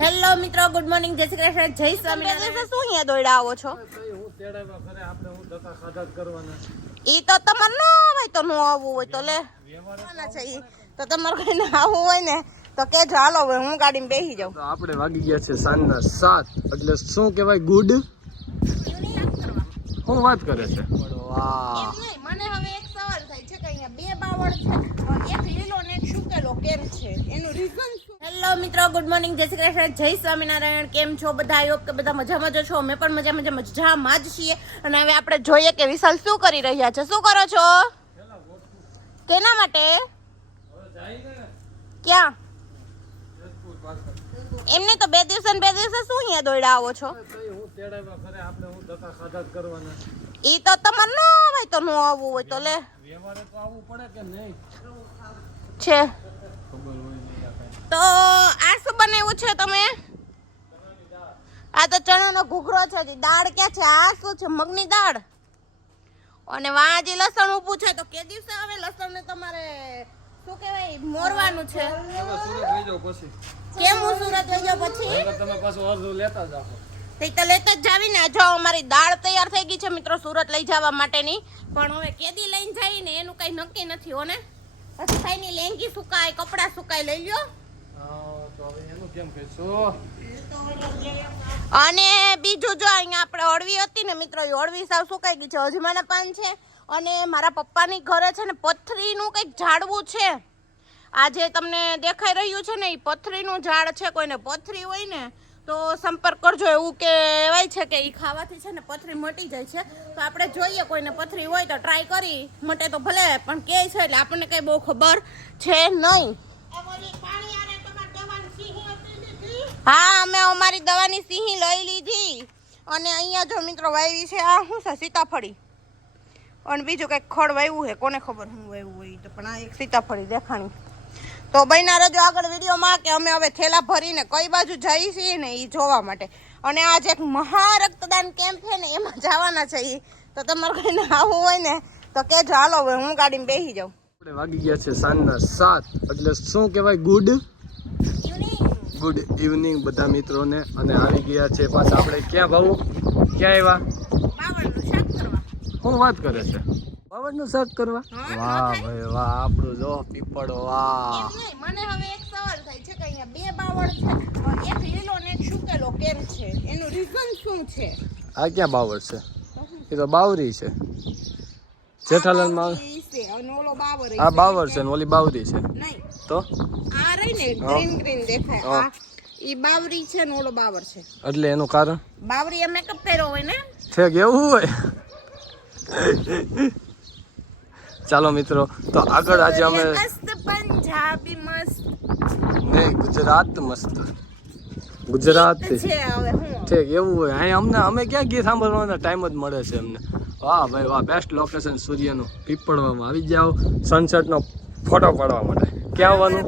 Hello મિત્રો, good morning, જય શ્રી કૃષ્ણ, જય સ્વામિનારાયણ. શું અહીંયા દોડ્યા આવો છો? ઈ તો તમારે ન હોય તો ન આવવું હોય તો લે છે. ઈ તો તમારે કઈ ના આવવું હોય ને તો કેજો, હાલો હવે હું ગાડીમાં બેસી જાઉં. તો આપણે વાગી ગયા છે સાંજના 7, એટલે શું કહેવાય ગુડ. શું વાત કરે છે? વાહ, મને હવે એક સવાલ થાય છે કે અહીંયા બે બાવળ છે, એક લીલો ને એક સૂકેલો, કેમ છે એનું રીઝન શું? હેલો મિત્રો, ગુડ મોર્નિંગ, જય શ્રી કૃષ્ણ, જય સ્વામિનારાયણ. કેમ છો બધા? આઈ હોપ કે બધા મજામાં જ છો. અમે પણ મજામાં જ છીએ. અને હવે આપણે જોઈએ કે વિશાલ શું કરી રહ્યા છે. શું કરો છો? કેના માટે? ક્યાં? એમને તો બે દિવસે શું અહીંયા દોડ્યા આવો છો? ઈ તો તમારે ન હોય તો ન આવવું હોય તો લે છે. તો આ શું બનાવ્યું છે તમે? આ તો ચણાનો ઘૂઘરો છે. દાળ ક્યાં છે? આ શું છે? મગની દાળ. અને વાંજી લસણ ઊભું છે. તો કે દિવસે હવે લસણ ને તમારે શું કહેવાય મોરવાનું છે? કેમ હું સુરત લઈ જાઉં પછી? તમે પાછું અડધું લેતા જાઓ. તો લેતા જ જાવી ને. જો અમારી દાળ તૈયાર થઈ ગઈ છે મિત્રો સુરત લઈ જવા માટેની. પણ હવે કેદી લઈને જાય ને એનું કઈ નક્કી નથી હો ને. પછી થાયની લેંગી સુકાય, કપડા સુકાય, લઈ લ્યો. તો હવે એનું કેમ કહેશો? અને બીજું જો અહીંયા આપણે હળવી હતી ને મિત્રો, એ હળવી સાવ સુકાઈ ગઈ છે. અજમાના પાન છે. અને મારા પપ્પાની ઘરે છે ને પથરીનું કંઈક ઝાડવું છે. આ જે તમને દેખાઈ રહ્યું છે ને એ પથરીનું ઝાડ છે. કોઈને પથરી હોય ને તો સંપર્ક કરજો. એવું કહેવાય છે કે એ ખાવાથી છે ને પથરી મટી જાય છે. તો આપણે જોઈએ કોઈને પથરી હોય તો ટ્રાય કરી. મટે તો ભલે, પણ કે છે એટલે આપણને કઈ બહુ ખબર છે નહીં. હા, અમે અમારી દવાની સિંહી લઈ લીધી. અને અહીંયા જો મિત્રો વાવી છે આ શું છે? સીતાફળી. અને બીજું કંઈક ખડ વાવ્યું છે, કોને ખબર શું વાવ્યું હોય તો. પણ આ એક સીતાફળી દેખાણી. તો બન્યા રહેજો આગળ વિડીયોમાં કે અમે હવે થેલા ભરીને કઈ બાજુ જઈએ છીએ ને એ જોવા માટે. અને આજ એક મહારક્તદાન કેમ્પ છે ને એમાં જવાના છે એ. તો તમારે કઈ આવવું હોય ને તો કેજો, હાલો હવે હું ગાડીમાં બેસી જાઉં. આપણે વાગી ગયા છે સાંજના 7, એટલે શું કહેવાય ગુડ ઇવનિંગ બધા મિત્રોને. અને આવી ગયા છે પાછા આપણે ક્યાં ભાવું? ક્યાં આવ્યા? બાવળનું શાક કરવા. શું વાત કરે છે? બાવળનું શાક કરવા? વાહ ભાઈ વાહ, આપણું જો પીપળો. વાહ, મને હવે એક સવાલ થાય છે કે અહીંયા બે બાવળ છે, એક લીલો ને એક સૂકેલો, કેમ છે એનું રીઝન શું છે? આ ક્યાં બાવળ છે? એ તો બાવરી છે. જેઠાલાલમાં આ બાવર છે ને ઓલી બાવરી છે. નહીં તો આ રહી ને ગ્રીન દેખાય, આ ઈ બાવરી છે ને ઓલો બાવર છે. એટલે એનું કારણ બાવરી એ મેકઅપ કર્યો હોય ને છે કે એવું હોય. ચાલો મિત્રો, તો આગળ આજે અમે મસ્ત પંજાબી મસ્ત નહીં ગુજરાત મસ્ત ગુજરાત છે. હવે હું ઠીક એવું હોય. અહીં અમે ક્યાં ગીત સાંભળવાનો ટાઈમ જ મળે છે અમને. વાહ ભાઈ વાહ, બેસ્ટ લોકેશન સૂર્યનું. પીપળવામાં આવી જાઓ સનસેટનો ફોટો પાડવા માટે. ક્યાં આવવાનું?